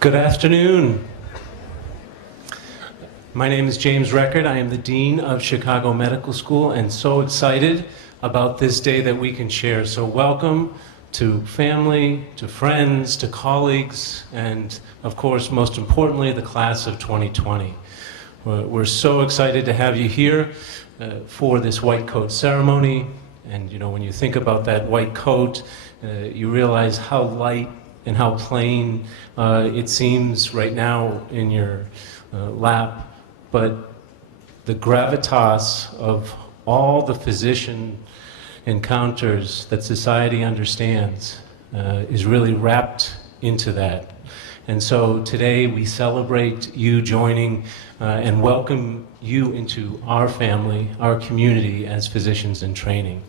Good afternoon. My name is James Record. I am the Dean of Chicago Medical School and so excited about this day that we can share. So welcome to family, to friends, to colleagues, and of course, most importantly, the class of 2020. We're so excited to have you here for this white coat ceremony. And you know, when you think about that white coat, you realize how light and how plain it seems right now in your lap, but the gravitas of all the physician encounters that society understands is really wrapped into that. And so today we celebrate you joining and welcome you into our family, our community as physicians in training.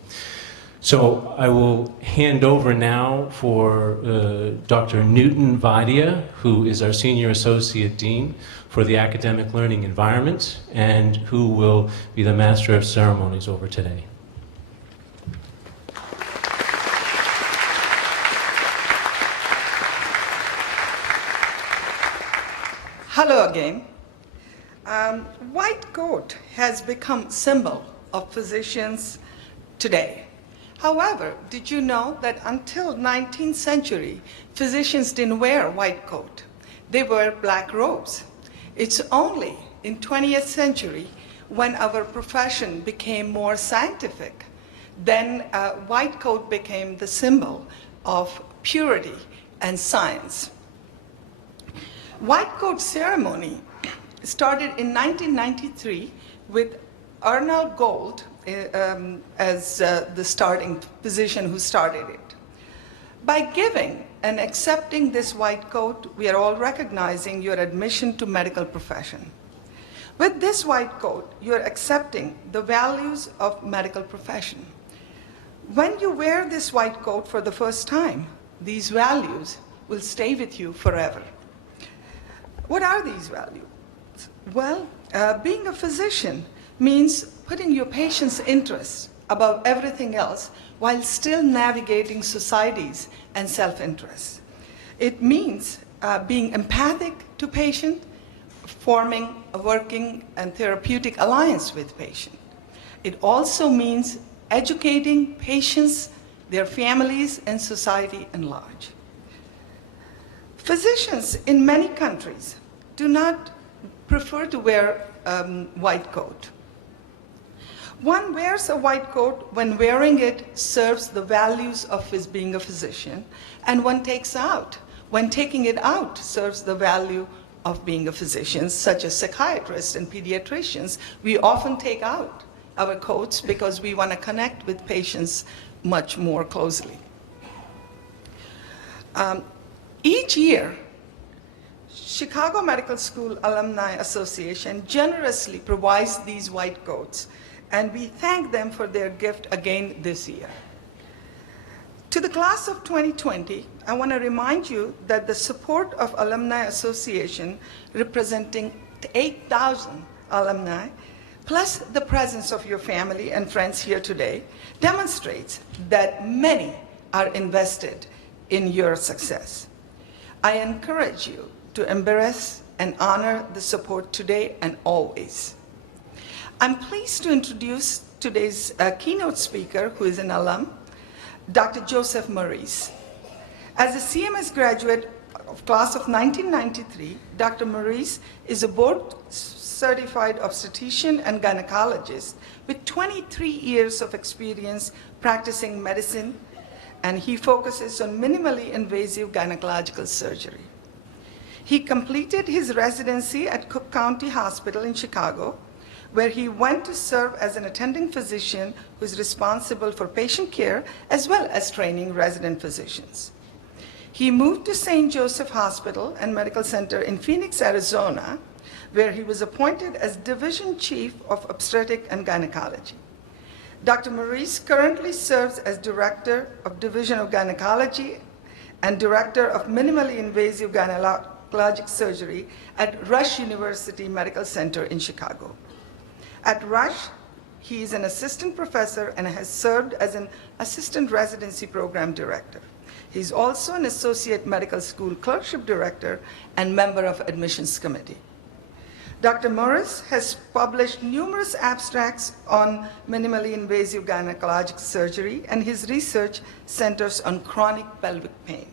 So I will hand over now for Dr. Newton Vadia, who is our Senior Associate Dean for the Academic Learning Environment and who will be the Master of Ceremonies over today. Hello again. White coat has become a symbol of physicians today. However, did you know that until 19th century, physicians didn't wear white coat? They wore black robes. It's only in 20th century when our profession became more scientific, then white coat became the symbol of purity and science. White coat ceremony started in 1993 with Arnold Gold as the starting physician who started it. By giving and accepting this white coat, we are all recognizing your admission to medical profession. With this white coat, you're accepting the values of medical profession. When you wear this white coat for the first time, these values will stay with you forever. What are these values? Well, being a physician means putting your patient's interests above everything else while still navigating societies and self-interest. It means being empathic to patient, forming a working and therapeutic alliance with patient. It also means educating patients, their families, and society at large. Physicians in many countries do not prefer to wear white coat. One wears a white coat when wearing it serves the values of his being a physician, and one takes out, when taking it out, serves the value of being a physician, such as psychiatrists and pediatricians. We often take out our coats because we want to connect with patients much more closely. Each year, Chicago Medical School Alumni Association generously provides these white coats, and we thank them for their gift again this year. To the class of 2020, I want to remind you that the support of Alumni Association, representing 8,000 alumni, plus the presence of your family and friends here today, demonstrates that many are invested in your success. I encourage you to embrace and honor the support today and always. I'm pleased to introduce today's keynote speaker, who is an alum, Dr. Joseph Maurice. As a CMS graduate of class of 1993, Dr. Maurice is a board-certified obstetrician and gynecologist with 23 years of experience practicing medicine, and he focuses on minimally invasive gynecological surgery. He completed his residency at Cook County Hospital in Chicago, where he went to serve as an attending physician who is responsible for patient care as well as training resident physicians. He moved to St. Joseph Hospital and Medical Center in Phoenix, Arizona, where he was appointed as Division Chief of Obstetric and Gynecology. Dr. Maurice currently serves as Director of Division of Gynecology and Director of Minimally Invasive Gynecologic Surgery at Rush University Medical Center in Chicago. At Rush, he is an assistant professor and has served as an assistant residency program director. He's also an associate medical school clerkship director and member of admissions committee. Dr. Morris has published numerous abstracts on minimally invasive gynecologic surgery, and his research centers on chronic pelvic pain.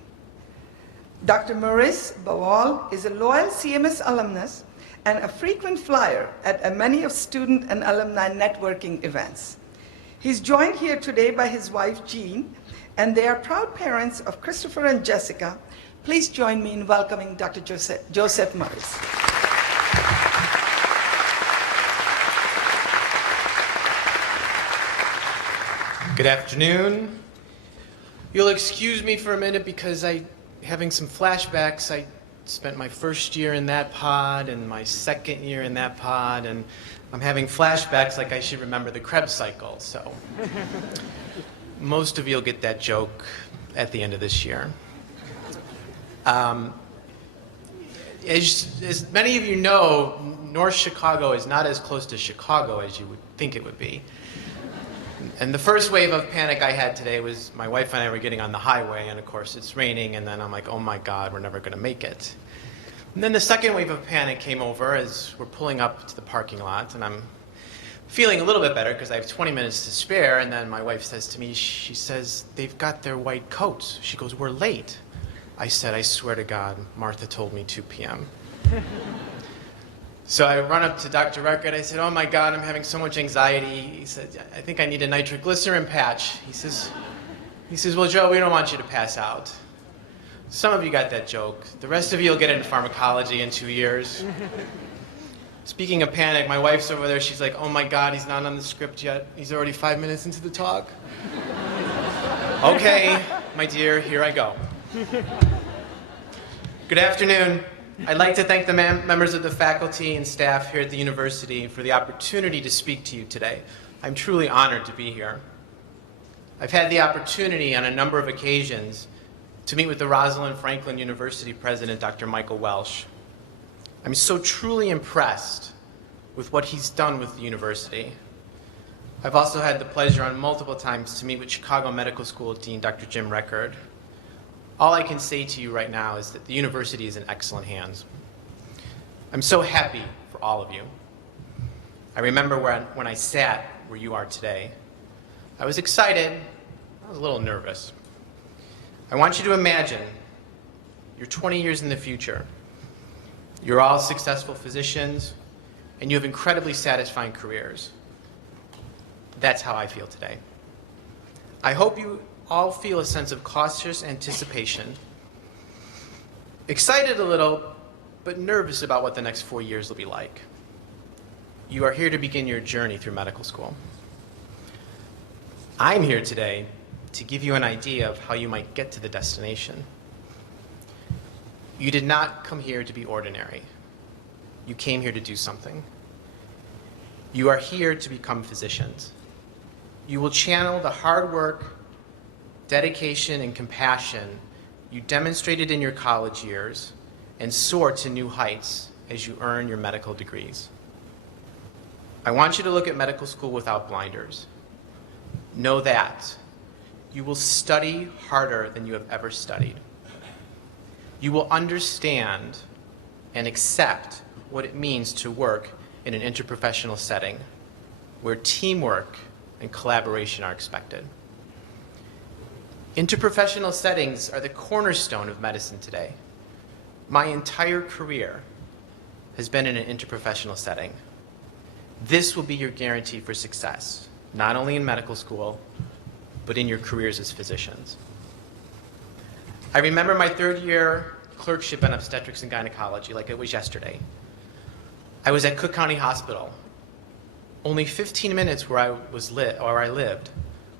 Dr. Maurice Bawal is a loyal CMS alumnus and a frequent flyer at many of student and alumni networking events. He's joined here today by his wife, Jean, and they are proud parents of Christopher and Jessica. Please join me in welcoming Dr. Joseph Morris. Good afternoon. You'll excuse me for a minute because having some flashbacks. I spent my first year in that pod and my second year in that pod, and I'm having flashbacks like I should remember the Krebs cycle. So most of you'll get that joke at the end of this year. As many of you know, North Chicago is not as close to Chicago as you would think it would be. And the first wave of panic I had today was my wife and I were getting on the highway, and of course it's raining, and then I'm like, oh my God, we're never going to make it. And then the second wave of panic came over as we're pulling up to the parking lot, and I'm feeling a little bit better because I have 20 minutes to spare, and then my wife says to me, she says, they've got their white coats. She goes, we're late. I said, I swear to God, Martha told me 2 p.m. So I run up to Dr. Record. I said, oh my God, I'm having so much anxiety. He said, I think I need a nitroglycerin patch. He says, well, Joe, we don't want you to pass out. Some of you got that joke. The rest of you will get it in pharmacology in 2 years. Speaking of panic, my wife's over there. She's like, oh my God, he's not on the script yet. He's already 5 minutes into the talk. Okay, my dear, here I go. Good afternoon. I'd like to thank the members of the faculty and staff here at the university for the opportunity to speak to you today. I'm truly honored to be here. I've had the opportunity on a number of occasions to meet with the Rosalind Franklin University president, Dr. Michael Welsh. I'm so truly impressed with what he's done with the university. I've also had the pleasure on multiple times to meet with Chicago Medical School Dean, Dr. Jim Record. All I can say to you right now is that the university is in excellent hands. I'm so happy for all of you. I remember when I sat where you are today. I was excited. I was a little nervous. I want you to imagine you're 20 years in the future. You're all successful physicians, and you have incredibly satisfying careers. That's how I feel today. I hope you all feel a sense of cautious anticipation, excited a little, but nervous about what the next 4 years will be like. You are here to begin your journey through medical school. I'm here today to give you an idea of how you might get to the destination. You did not come here to be ordinary. You came here to do something. You are here to become physicians. You will channel the hard work, dedication, and compassion you demonstrated in your college years and soar to new heights as you earn your medical degrees. I want you to look at medical school without blinders. Know that you will study harder than you have ever studied. You will understand and accept what it means to work in an interprofessional setting where teamwork and collaboration are expected. Interprofessional settings are the cornerstone of medicine today. My entire career has been in an interprofessional setting. This will be your guarantee for success, not only in medical school, but in your careers as physicians. I remember my third year clerkship in obstetrics and gynecology like it was yesterday. I was at Cook County Hospital, only 15 minutes where I lived,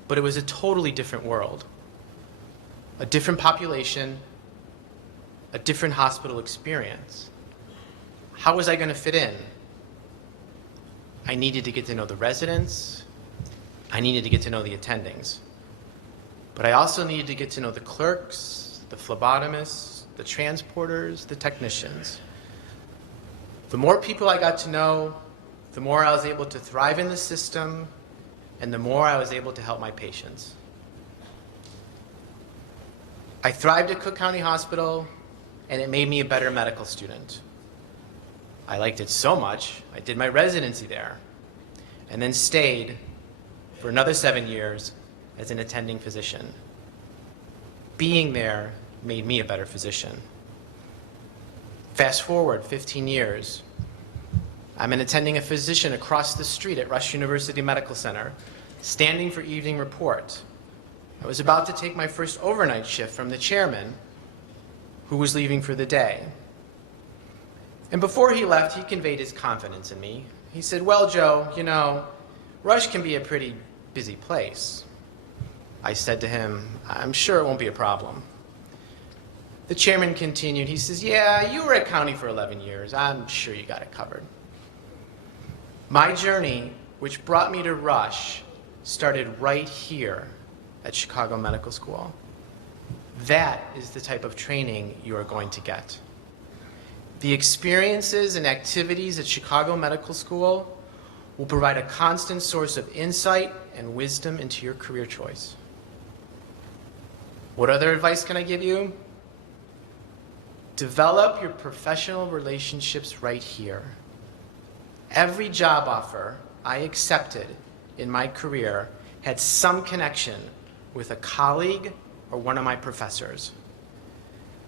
but it was a totally different world. A different population, a different hospital experience. How was I going to fit in? I needed to get to know the residents. I needed to get to know the attendings. But I also needed to get to know the clerks, the phlebotomists, the transporters, the technicians. The more people I got to know, the more I was able to thrive in the system, and the more I was able to help my patients. I thrived at Cook County Hospital, and it made me a better medical student. I liked it so much, I did my residency there, and then stayed for another 7 years as an attending physician. Being there made me a better physician. Fast forward 15 years, I'm an attending a physician across the street at Rush University Medical Center, standing for evening report. I was about to take my first overnight shift from the chairman, who was leaving for the day. And before he left, he conveyed his confidence in me. He said, "Well, Joe, you know, Rush can be a pretty busy place." I said to him, "I'm sure it won't be a problem." The chairman continued. He says, "Yeah, you were at County for 11 years. I'm sure you got it covered." My journey, which brought me to Rush, started right here at Chicago Medical School. That is the type of training you are going to get. The experiences and activities at Chicago Medical School will provide a constant source of insight and wisdom into your career choice. What other advice can I give you? Develop your professional relationships right here. Every job offer I accepted in my career had some connection with a colleague or one of my professors.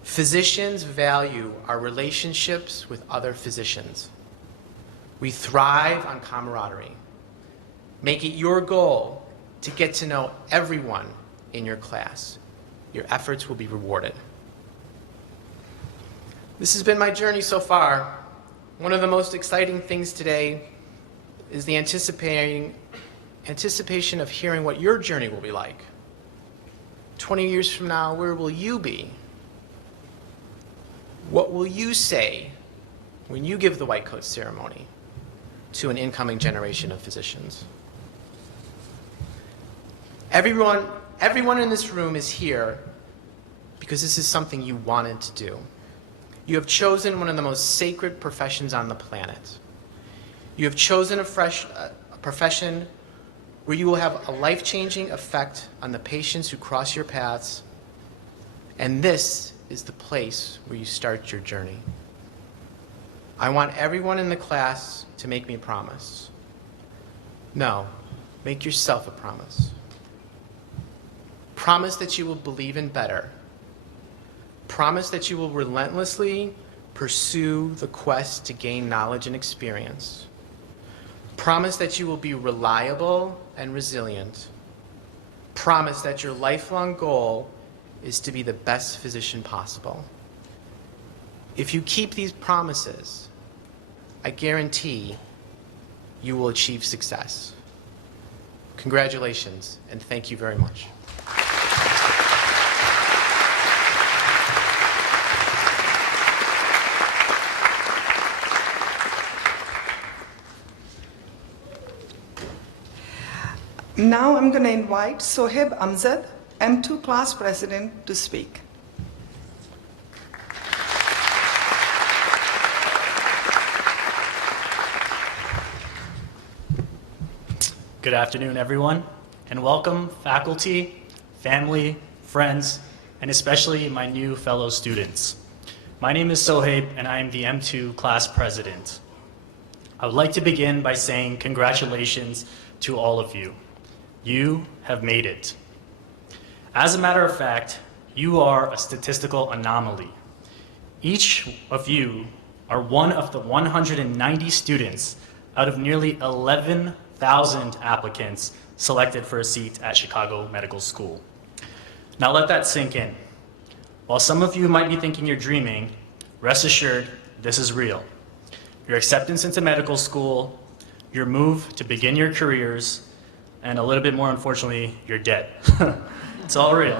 Physicians value our relationships with other physicians. We thrive on camaraderie. Make it your goal to get to know everyone in your class. Your efforts will be rewarded. This has been my journey so far. One of the most exciting things today is the anticipation of hearing what your journey will be like. 20 years from now, where will you be? What will you say when you give the white coat ceremony to an incoming generation of physicians? Everyone in this room is here because this is something you wanted to do. You have chosen one of the most sacred professions on the planet. You have chosen a profession where you will have a life-changing effect on the patients who cross your paths, and this is the place where you start your journey. I want everyone in the class to make me a promise. No, make yourself a promise. Promise that you will believe in better. Promise that you will relentlessly pursue the quest to gain knowledge and experience. Promise that you will be reliable and resilient. Promise that your lifelong goal is to be the best physician possible. If you keep these promises, I guarantee you will achieve success. Congratulations, and thank you very much. Now I'm going to invite Sohaib Amzad, M2 class president, to speak. Good afternoon, everyone, and welcome faculty, family, friends, and especially my new fellow students. My name is Sohaib, and I am the M2 class president. I would like to begin by saying congratulations to all of you. You have made it. As a matter of fact, you are a statistical anomaly. Each of you are one of the 190 students out of nearly 11,000 applicants selected for a seat at Chicago Medical School. Now let that sink in. While some of you might be thinking you're dreaming, rest assured, this is real. Your acceptance into medical school, your move to begin your careers, and a little bit more unfortunately, you're dead. It's all real.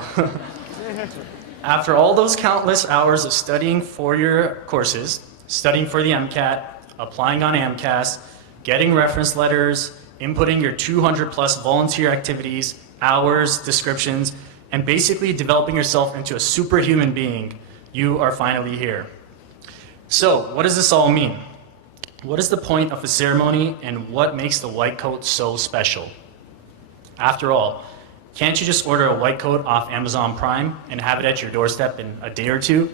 After all those countless hours of studying for your courses, studying for the MCAT, applying on AMCAS, getting reference letters, inputting your 200 plus volunteer activities, hours, descriptions, and basically developing yourself into a superhuman being, you are finally here. So, what does this all mean? What is the point of the ceremony, and what makes the white coat so special? After all, Can't you just order a white coat off Amazon Prime and have it at your doorstep in a day or two?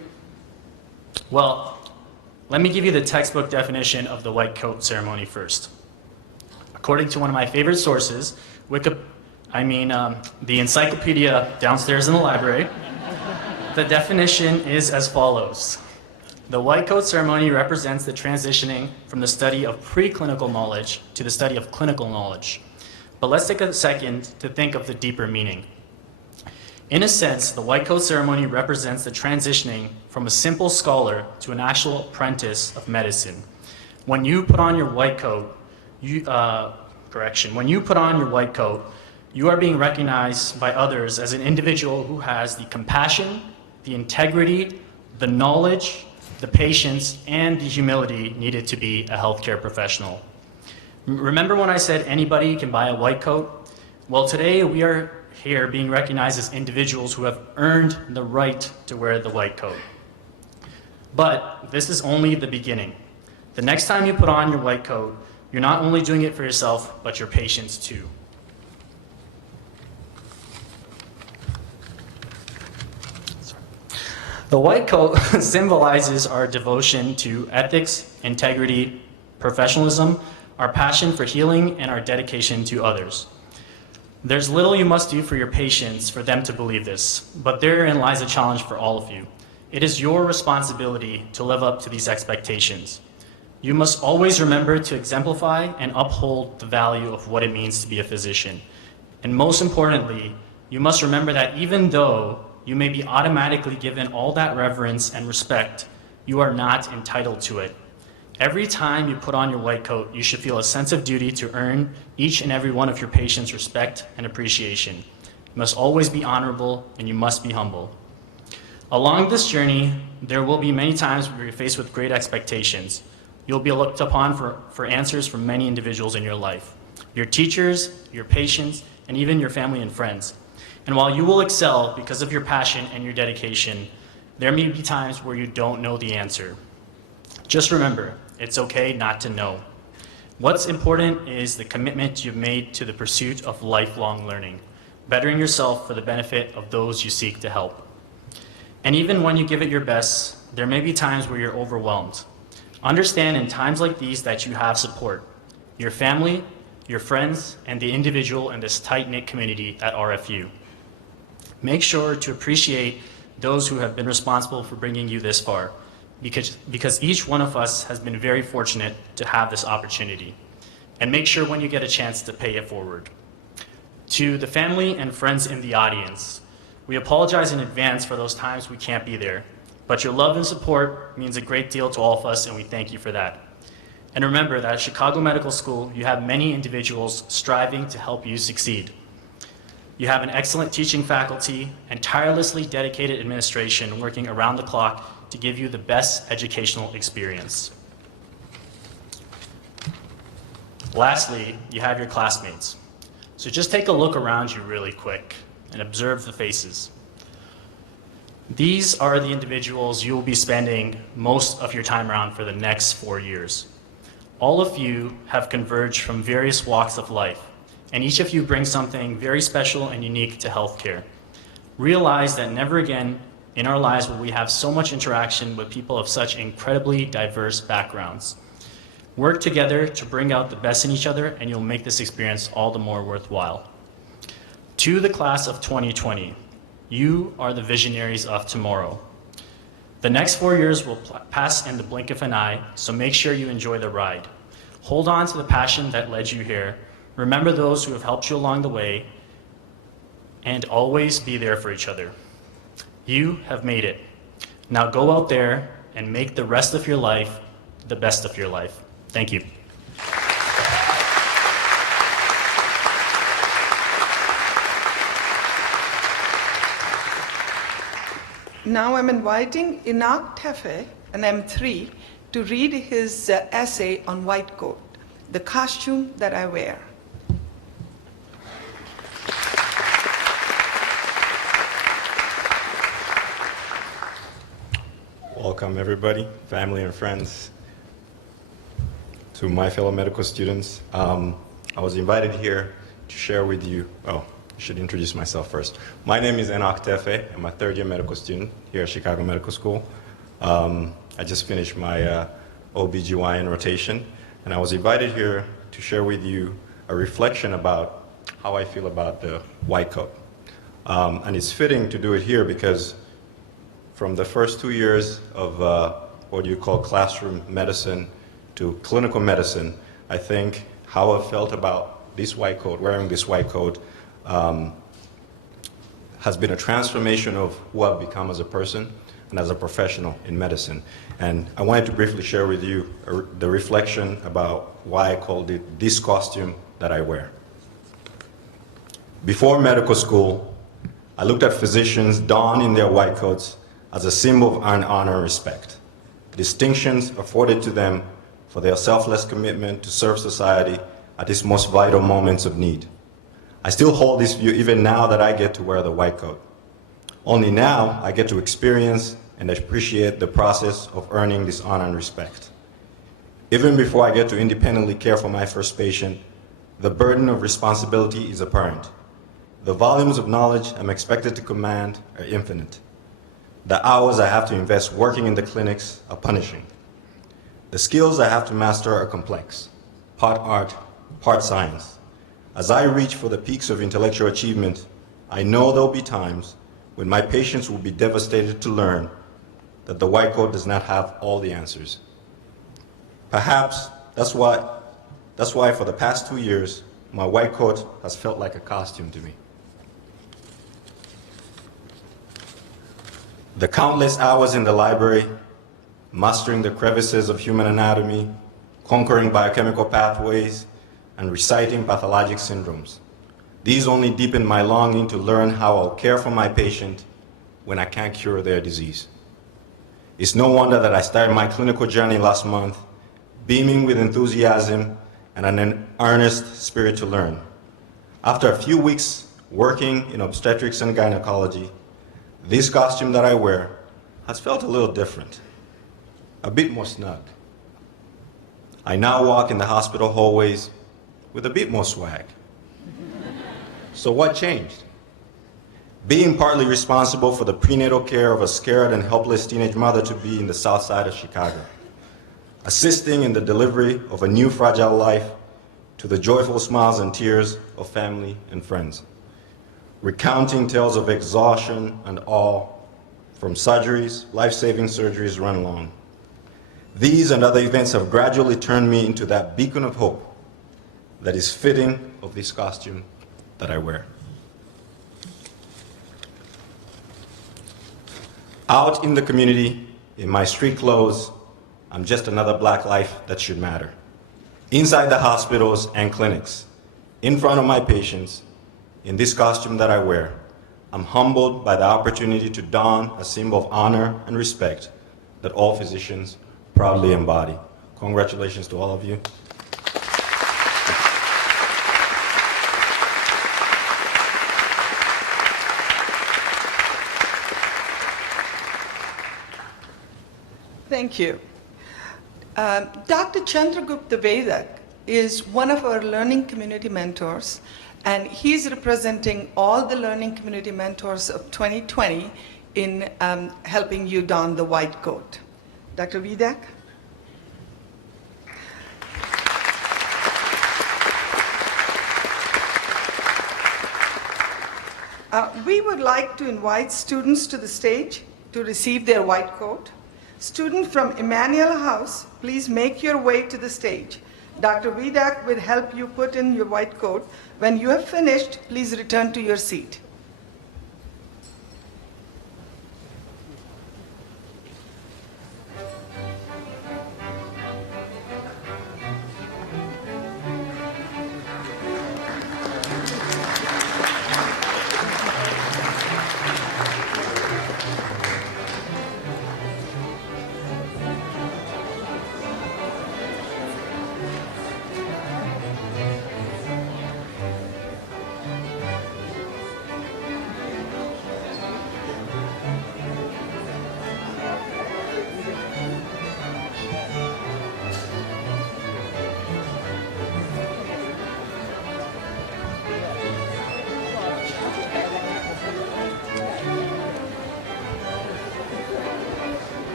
Well, let me give you the textbook definition of the white coat ceremony first. According to one of my favorite sources, the encyclopedia downstairs in the library, the definition is as follows. The white coat ceremony represents the transitioning from the study of preclinical knowledge to the study of clinical knowledge. But let's take a second to think of the deeper meaning. In a sense, the white coat ceremony represents the transitioning from a simple scholar to an actual apprentice of medicine. When you put on your white coat, you are being recognized by others as an individual who has the compassion, the integrity, the knowledge, the patience, and the humility needed to be a healthcare professional. Remember when I said anybody can buy a white coat? Well, today we are here being recognized as individuals who have earned the right to wear the white coat. But this is only the beginning. The next time you put on your white coat, you're not only doing it for yourself, but your patients too. The white coat symbolizes our devotion to ethics, integrity, professionalism, our passion for healing, and our dedication to others. There's little you must do for your patients for them to believe this, but therein lies a challenge for all of you. It is your responsibility to live up to these expectations. You must always remember to exemplify and uphold the value of what it means to be a physician. And most importantly, you must remember that even though you may be automatically given all that reverence and respect, you are not entitled to it. Every time you put on your white coat, you should feel a sense of duty to earn each and every one of your patients' respect and appreciation. You must always be honorable and you must be humble. Along this journey, there will be many times where you're faced with great expectations. You'll be looked upon for answers from many individuals in your life. Your teachers, your patients, and even your family and friends. And while you will excel because of your passion and your dedication, there may be times where you don't know the answer. Just remember, it's okay not to know. What's important is the commitment you've made to the pursuit of lifelong learning, bettering yourself for the benefit of those you seek to help. And even when you give it your best, there may be times where you're overwhelmed. Understand in times like these that you have support. Your family, your friends, and the individual in this tight-knit community at RFU. Make sure to appreciate those who have been responsible for bringing you this far, because each one of us has been very fortunate to have this opportunity. And make sure when you get a chance to pay it forward. To the family and friends in the audience, we apologize in advance for those times we can't be there, but your love and support means a great deal to all of us, and we thank you for that. And remember that at Chicago Medical School, you have many individuals striving to help you succeed. You have an excellent teaching faculty and tirelessly dedicated administration working around the clock to give you the best educational experience. Lastly, you have your classmates. So just take a look around you really quick and observe the faces. These are the individuals you will be spending most of your time around for the next 4 years. All of you have converged from various walks of life, and each of you brings something very special and unique to healthcare. Realize that never again in our lives will we have so much interaction with people of such incredibly diverse backgrounds. Work together to bring out the best in each other, and you'll make this experience all the more worthwhile. To the class of 2020, you are the visionaries of tomorrow. The next 4 years will pass in the blink of an eye, so make sure you enjoy the ride. Hold on to the passion that led you here. Remember those who have helped you along the way, and always be there for each other. You have made it. Now go out there and make the rest of your life the best of your life. Thank you. Now I'm inviting Inak Tefe, an M3, to read his essay on White Coat, the costume that I wear. Welcome everybody, family and friends, to my fellow medical students. I was invited here to share with you, I should introduce myself first. My name is Enoch Tefe. I'm a third-year medical student here at Chicago Medical School. I just finished my OBGYN rotation, and I was invited here to share with you a reflection about how I feel about the white coat. And it's fitting to do it here because from the first 2 years of what you call classroom medicine to clinical medicine, I think how I felt about this white coat, wearing this white coat, has been a transformation of who I've become as a person and as a professional in medicine. And I wanted to briefly share with you the reflection about why I called it this costume that I wear. Before medical school, I looked at physicians donning their white coats as a symbol of honor and respect, distinctions afforded to them for their selfless commitment to serve society at its most vital moments of need. I still hold this view even now that I get to wear the white coat. Only now I get to experience and appreciate the process of earning this honor and respect. Even before I get to independently care for my first patient, the burden of responsibility is apparent. The volumes of knowledge I'm expected to command are infinite. The hours I have to invest working in the clinics are punishing. The skills I have to master are complex, part art, part science. As I reach for the peaks of intellectual achievement, I know there'll be times when my patients will be devastated to learn that the white coat does not have all the answers. Perhaps that's why for the past 2 years, my white coat has felt like a costume to me. The countless hours in the library, mastering the crevices of human anatomy, conquering biochemical pathways, and reciting pathologic syndromes. These only deepen my longing to learn how I'll care for my patient when I can't cure their disease. It's no wonder that I started my clinical journey last month, beaming with enthusiasm and an earnest spirit to learn. After a few weeks working in obstetrics and gynecology, this costume that I wear has felt a little different, a bit more snug. I now walk in the hospital hallways with a bit more swag. So what changed? Being partly responsible for the prenatal care of a scared and helpless teenage mother-to-be in the south side of Chicago, assisting in the delivery of a new fragile life to the joyful smiles and tears of family and friends, recounting tales of exhaustion and awe from surgeries, life-saving surgeries run long. These and other events have gradually turned me into that beacon of hope that is fitting of this costume that I wear. Out in the community, in my street clothes, I'm just another black life that should matter. Inside the hospitals and clinics, in front of my patients, in this costume that I wear, I'm humbled by the opportunity to don a symbol of honor and respect that all physicians proudly embody. Congratulations to all of you. Thank you. Dr. Chandragupta Vedak is one of our learning community mentors, and he's representing all the learning community mentors of 2020 in helping you don the white coat. Dr. Vedak? We would like to invite students to the stage to receive their white coat. Students from Emmanuel House, please make your way to the stage. Dr. Vedak will help you put in your white coat. When you have finished, please return to your seat.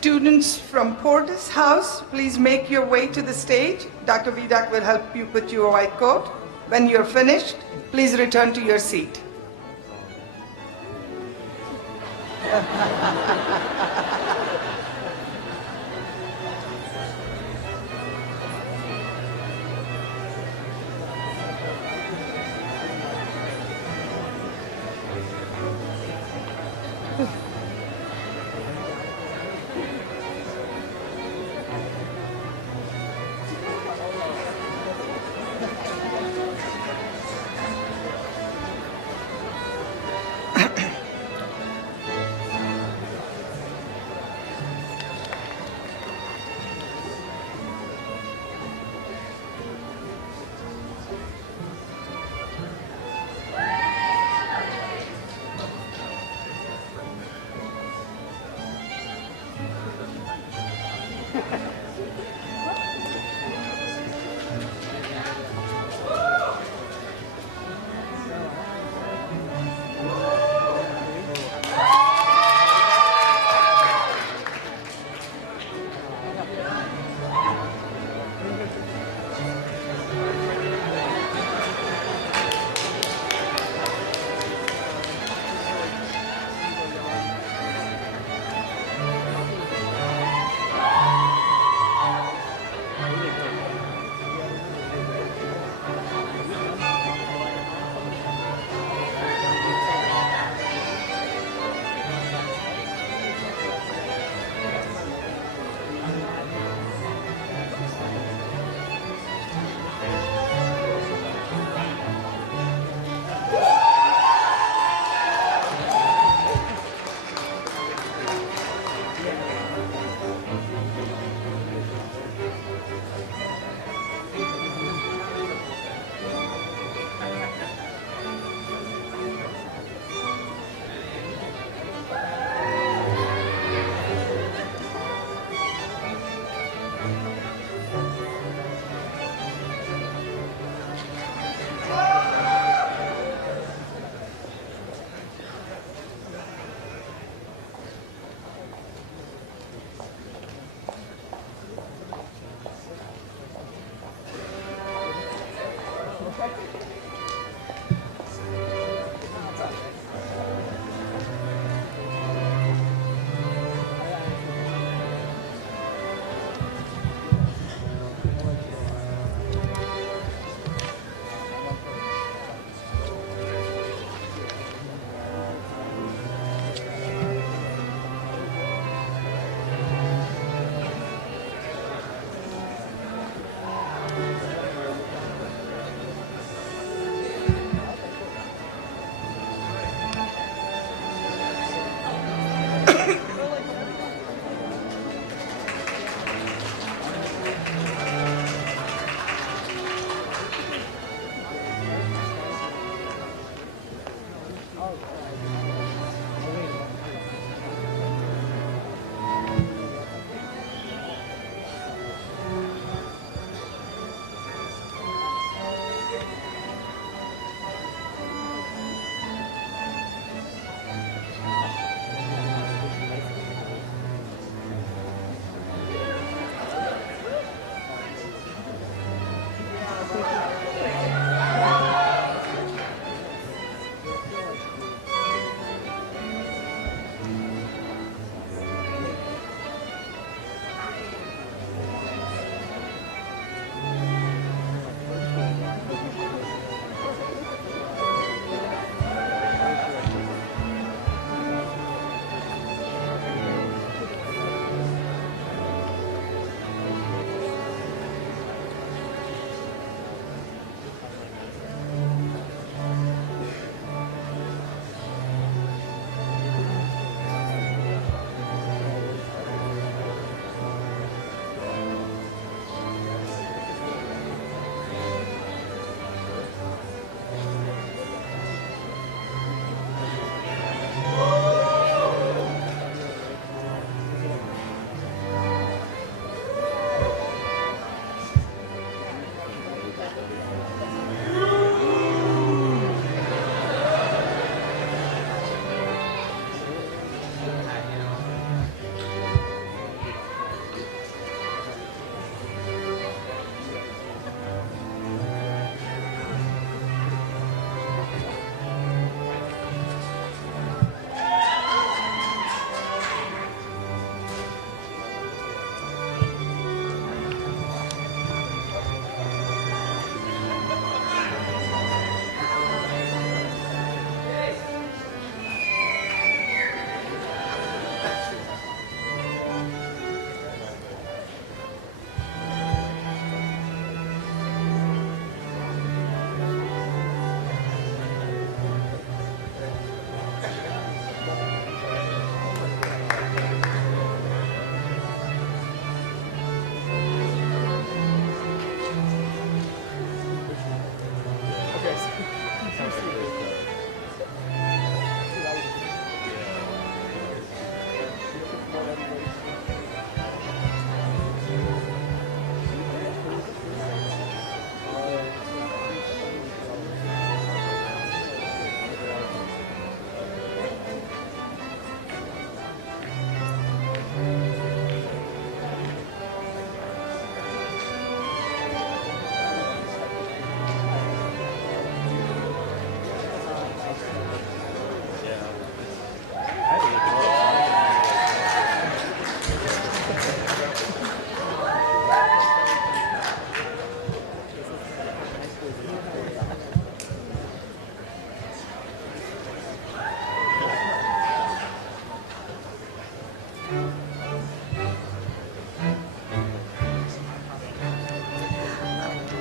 Students from Portis House, please make your way to the stage. Dr. Vidak will help you put your white coat. When you're finished, please return to your seat.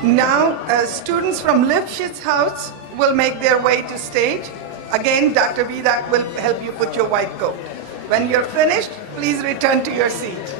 Now, students from Lifshitz House will make their way to stage. Again, Dr. Vidak will help you put your white coat. When you're finished, please return to your seat.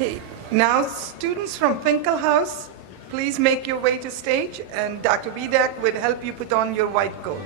Okay, now students from Finkel House, please make your way to stage, and Dr. Vidak will help you put on your white coat.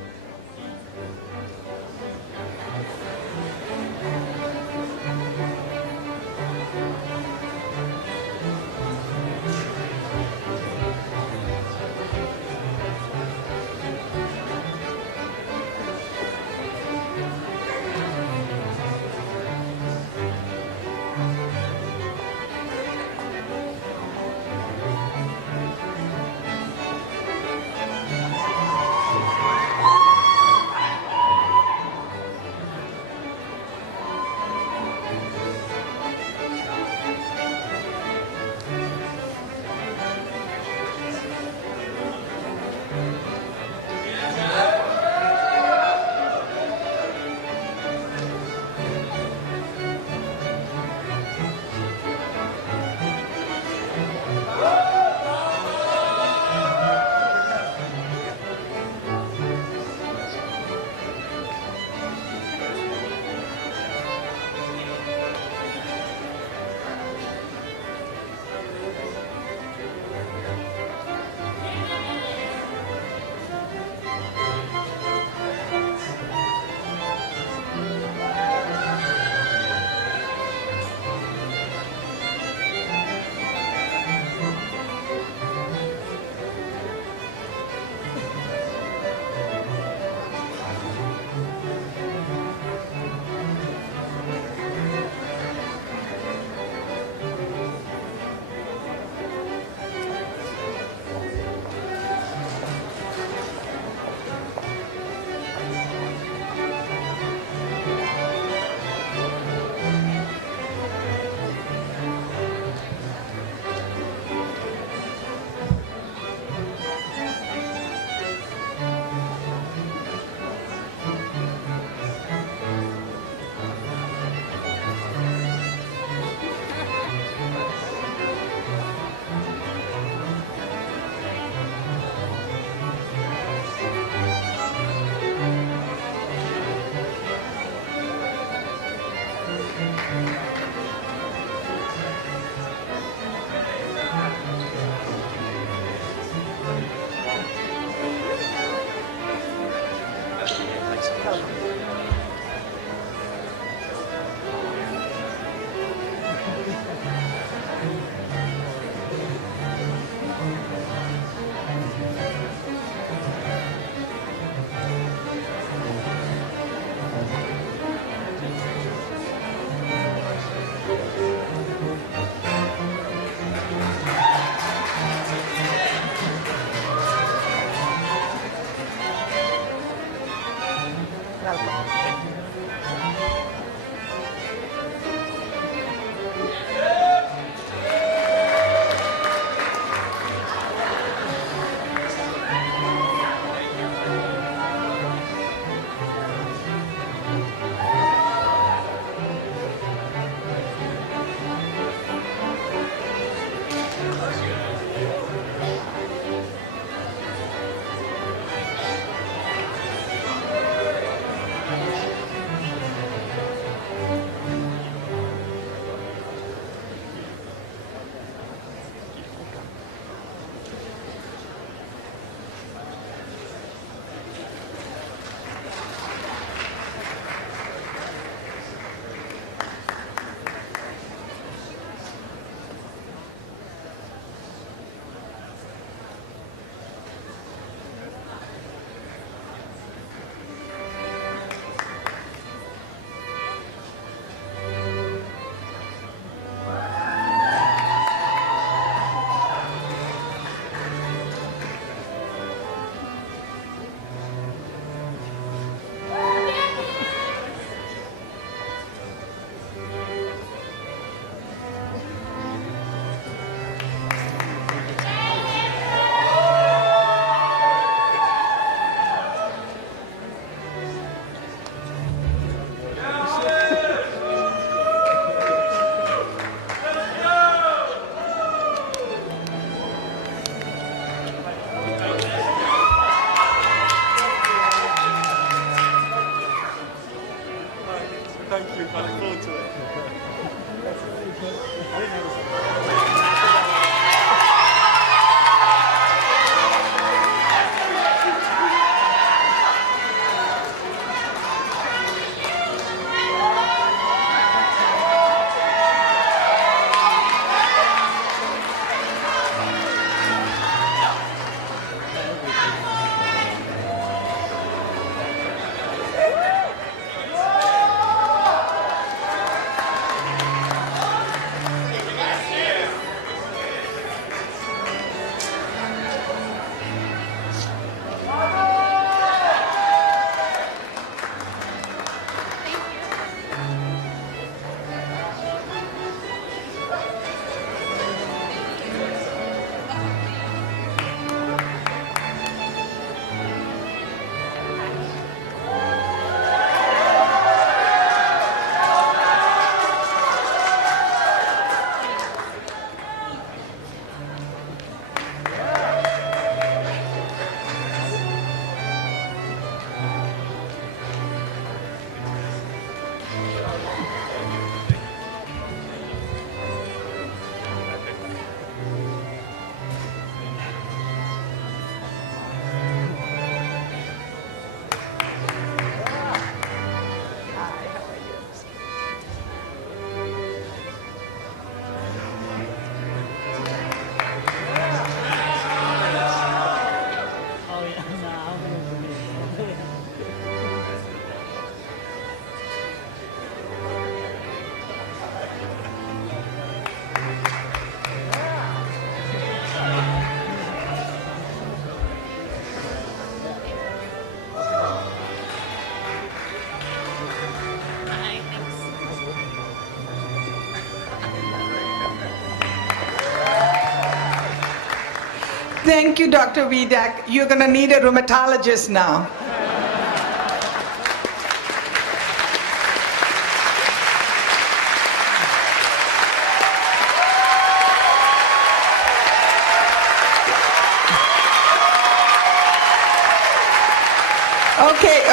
Thank you, Dr. Vidak. You're going to need a rheumatologist now.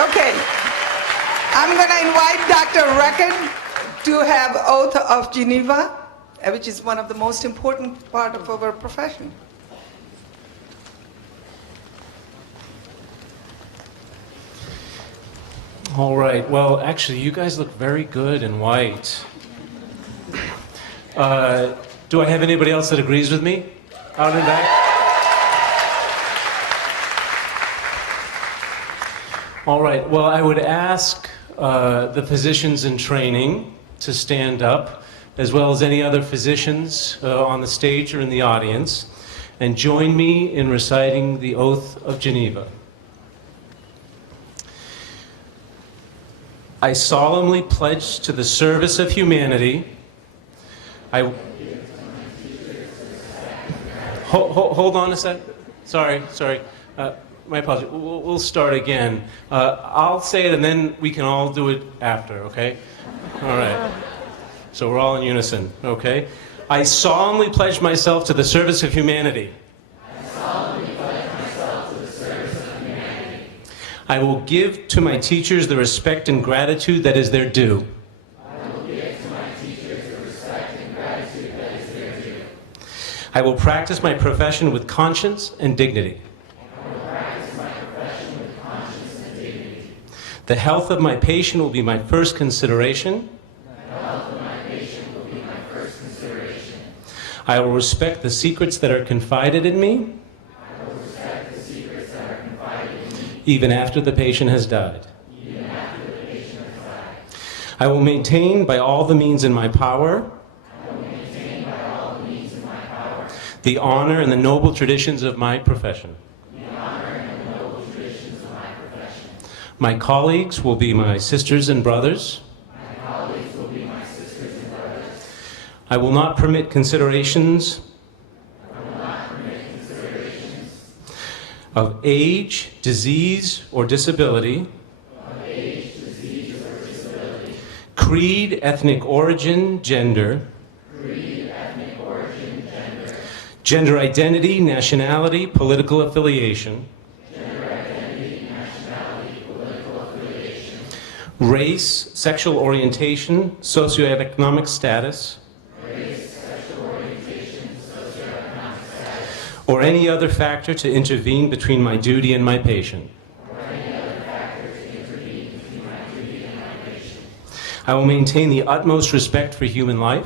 Okay. I'm going to invite Dr. Reckon to have Oath of Geneva, which is one of the most important part of our profession. All right. Well, actually, you guys look very good in white. Do I have anybody else that agrees with me? Out in the back? All right. Well, I would ask the physicians in training to stand up, as well as any other physicians on the stage or in the audience, and join me in reciting the Oath of Geneva. I solemnly pledge to the service of humanity. Hold on a sec. Sorry. My apologies. We'll start again. I'll say it and then we can all do it after, okay? All right. So we're all in unison, okay? I solemnly pledge myself to the service of humanity. I will give to my teachers the respect and gratitude that is their due. I will practice my profession with conscience and dignity. The health of my patient will be my first consideration. I will respect the secrets that are confided in me. Even after the patient has died. I will maintain by all the means in my power the honor and the noble traditions of my profession. My colleagues will be my sisters and brothers. I will not permit considerations of age, disease, or disability, creed, ethnic origin, gender, gender identity, nationality, political affiliation, race, sexual orientation, socioeconomic status, or any other factor to intervene between my duty and my patient. I will maintain the utmost respect for human life.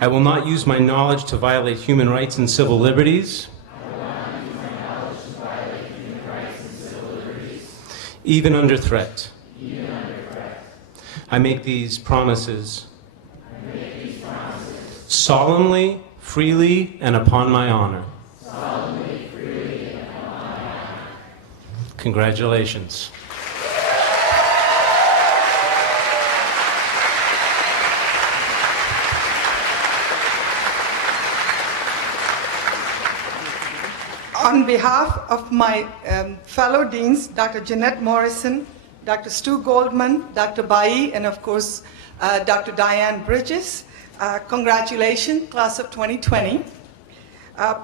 I will not use my knowledge to violate human rights and civil liberties. Even under threat. I make these promises solemnly, freely, and upon my honor. Congratulations. On behalf of my fellow deans, Dr. Jeanette Morrison, Dr. Stu Goldman, Dr. Bai, and of course, Dr. Diane Bridges, congratulations, class of 2020.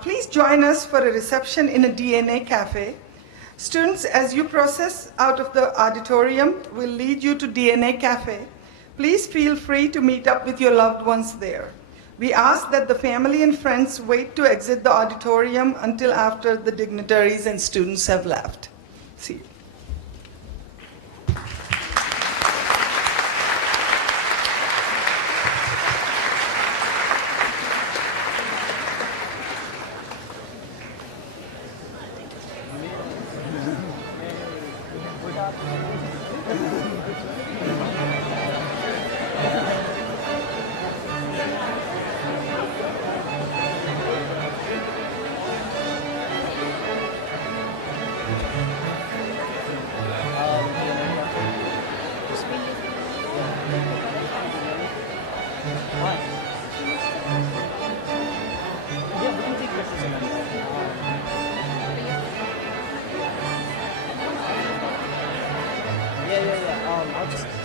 Please join us for a reception in a DNA cafe. Students, as you process out of the auditorium, we'll lead you to DNA cafe. Please feel free to meet up with your loved ones there. We ask that the family and friends wait to exit the auditorium until after the dignitaries and students have left. See you. yeah, we can take pictures of them. Yeah. I'll just